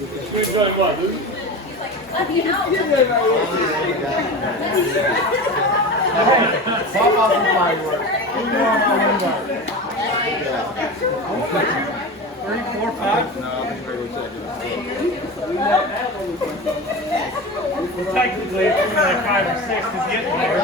We enjoying what, dude? Pop off the fireworks. 3, 4, 5? No, I think we're going to check Well, technically, it's only like 5 or 6 to get there.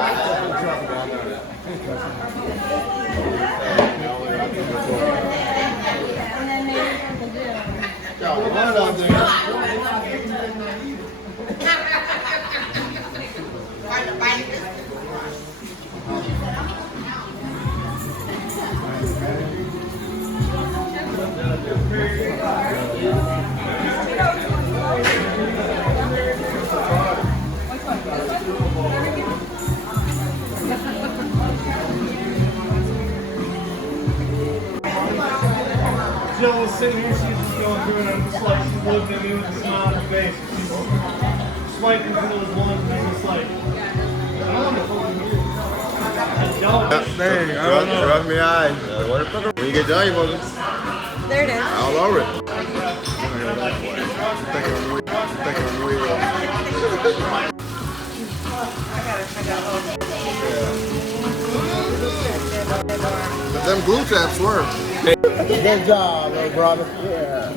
Jill was sitting here, she's just going through it, and I'm just like, she's looking at me with a smile on her face. She's swiping through those ones, and I'm just like, I don't want to fucking hear it. I don't know. Trust me, when you get done, you supposed to. There it is. All over it. But them glue taps work. Good job, little brother. Yeah.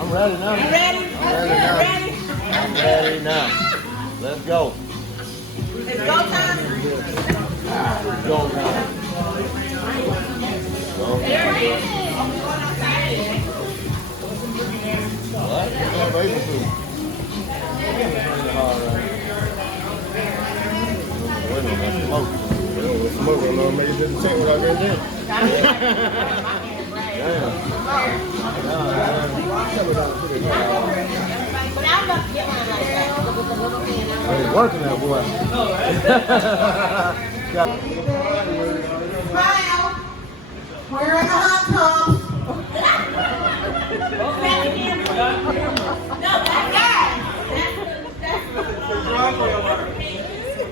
I'm ready now. You ready? I'm ready now. Let's go. It's go time. Let's go now. What? What's able to? Wait a minute, smoke. Smoke, a little make it just check what I got there. Damn. I ain't working that boy. Smile. We're in the hot tub.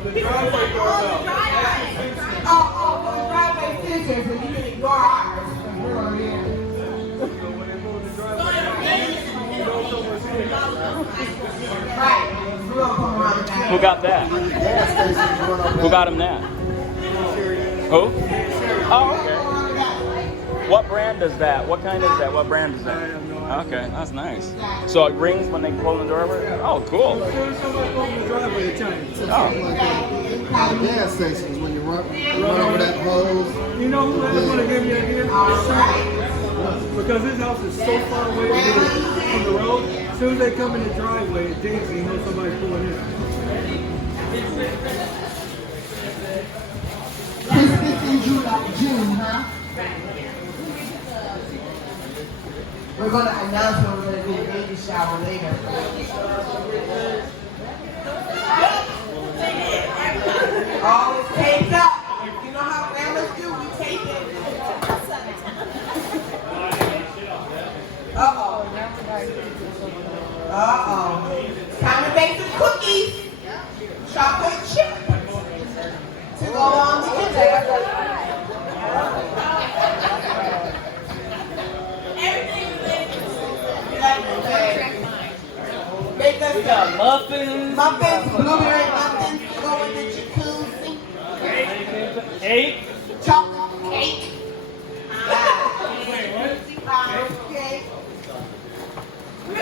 The driveway goes out. Oh, the driveway scissors, and you can ignore ours. We're on here. Right. We're gonna come around the back. Who got that? Who got him that? Who? Oh, okay. What brand is that? What kind is that? What brand is that? Okay, that's nice. So it rings when they pull the door over? Oh, cool. As soon as somebody pulls the driveway, it chimes. Oh. Gas stations when you run over that hose. You know who else want to give you an idea? Because his house is so far away from the road, as soon as they come in the driveway, it dings and you know somebody's pulling in. June, huh? We're going to announce when we're going to do the baby shower later. Always taped up. You know how grandmas do, we tape it. Uh-oh. Uh-oh. Time to bake some cookies. Chocolate chip. To go on together. We got muffins. Muffins, blueberry muffins, go in the jacuzzi. Cake. Chocolate cake. Cake. We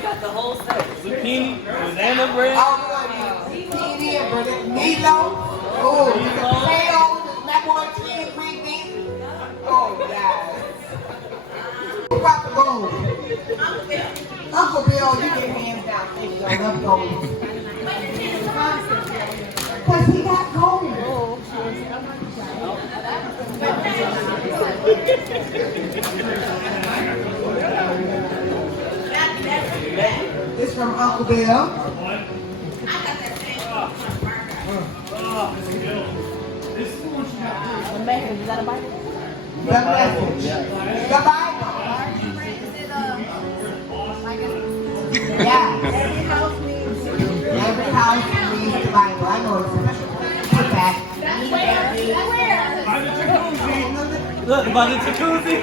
got the whole set. Zucchini, banana bread. Oh, we got zucchini and meatloaf. Oh, you got potatoes, macaroni and cheese, green beans. Oh, God. Who got the gold? Uncle Bill, you get hands down. Thank you. I love gold. Because he got gold. This from Uncle Bill. Oh, this is the one she got. The message, is that a Bible? The message. The Bible. Yeah. Every house needs the Bible. I know it's a put that. By the jacuzzi. Look, by the jacuzzi.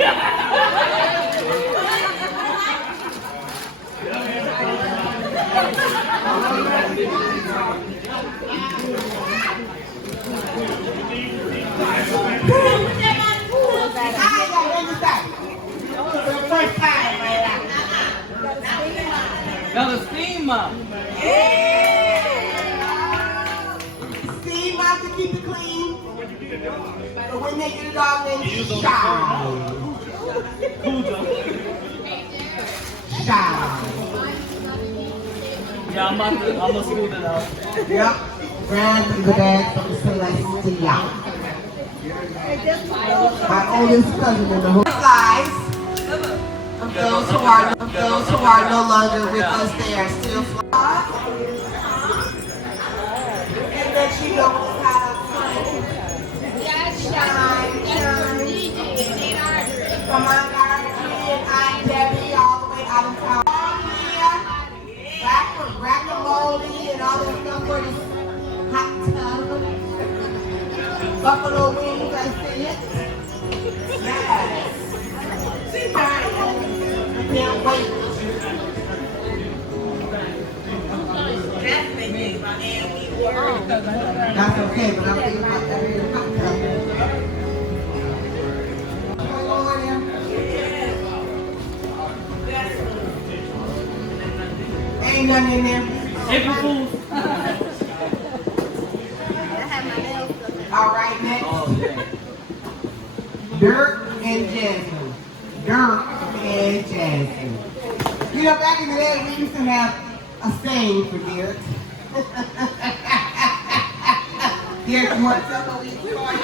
Got a steam mop. Steam mop to keep it clean. But when they get it off, they shower. Shower. Yeah, I'm gonna smooth it out. Yep. Grand is the bag from Celestia. My oldest cousin in the whole guys. Those who are no longer with us, they are still fly. And then she knows how to shine. From my garden and Aunt Debbie all the way out of town. Back from guacamole and all that stuff for this hot tub. Buffalo wings, I see it. Yes. She's dying. I can't wait. That's okay, but I'm thinking about that in the hot tub. Ain't nothing in there. April Fool's. All right, next. Derricks and Jazmin. Derricks and Jazmin. You know, back in the day, we used to have a saying for Derricks. Derricks, you want to tell what we used to call you?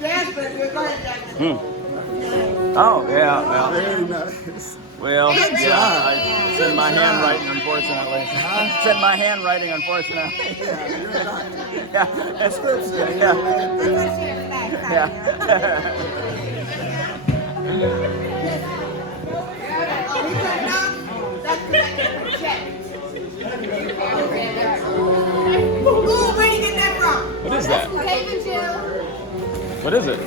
Jazmin, go ahead, Jazmin. Oh, yeah, well. Very nice. Well, it's in my handwriting, unfortunately. It's in my handwriting, unfortunately. Yeah. Yeah. Ooh, where you get that from? What is that? What is it?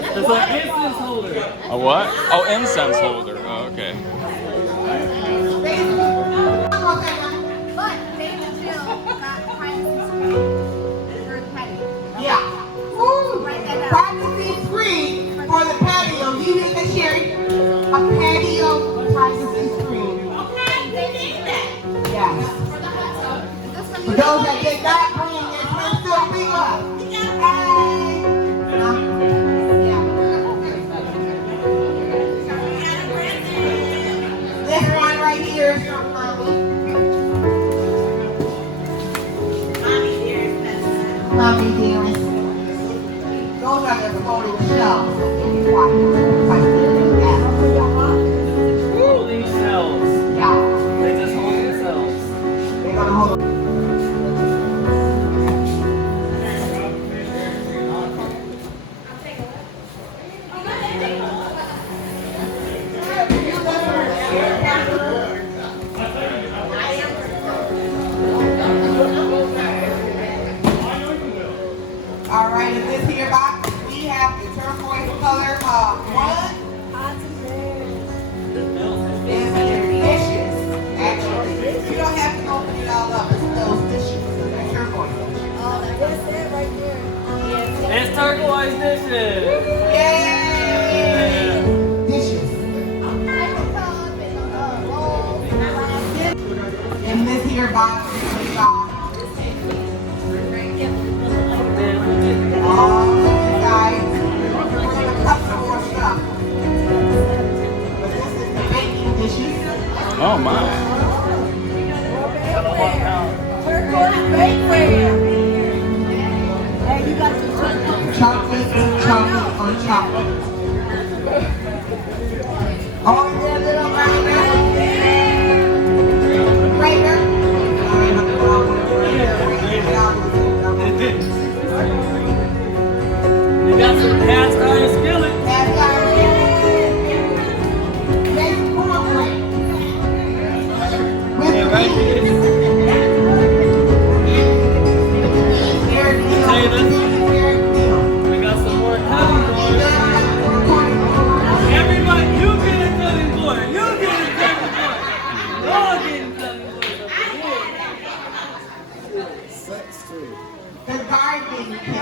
It's an incense holder. A what? Oh, incense holder. Oh, okay. Yeah. Woo! Privacy screen for the patio. You hear that, Sherry? A patio privacy screen. Yes. For those that did not bring their friends to a big up. This one right here is from Mommy dearest. Those are the floating shells. Ooh, these cells. Yeah. They just hold themselves. They're gonna hold. All right, in this here box, we have the turquoise color one. It's dishes, actually. You don't have to open it all up. It's those dishes. They're turquoise. It's turquoise dishes. Yay! Dishes. In this here box, we got all the guys. We're gonna cut some more stuff. But this is the baking dishes. Oh, my. Chocolate on chocolate on chocolate. Oh, is there a little grinder? Grinder? They got some cast iron skillet. Cast iron skillet. Make cornbread. With the Right here. Derrick Neal. Potatoes. Derrick Neal. gardening kit.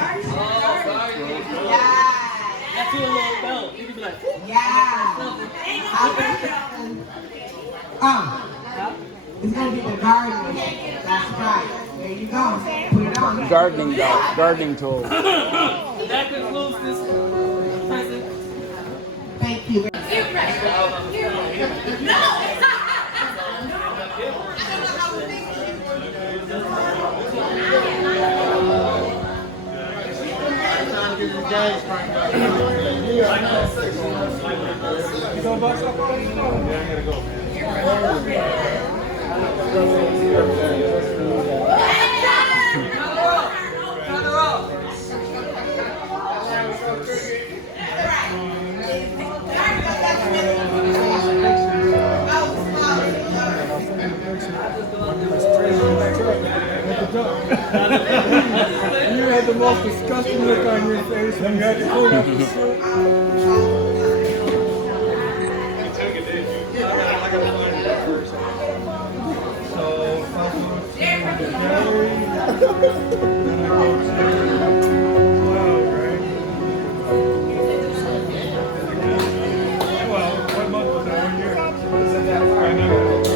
Yeah. That's your little belt. You can be like, Yeah. It's gonna be the gardening. That's right. There you go. Put it on. Gardening belt, gardening tools. that concludes this present. Thank you. You had the most disgusting look on your face when you had to pull up the suit. So, then I go to Cloud, right? Well, what month was that? One year? I know.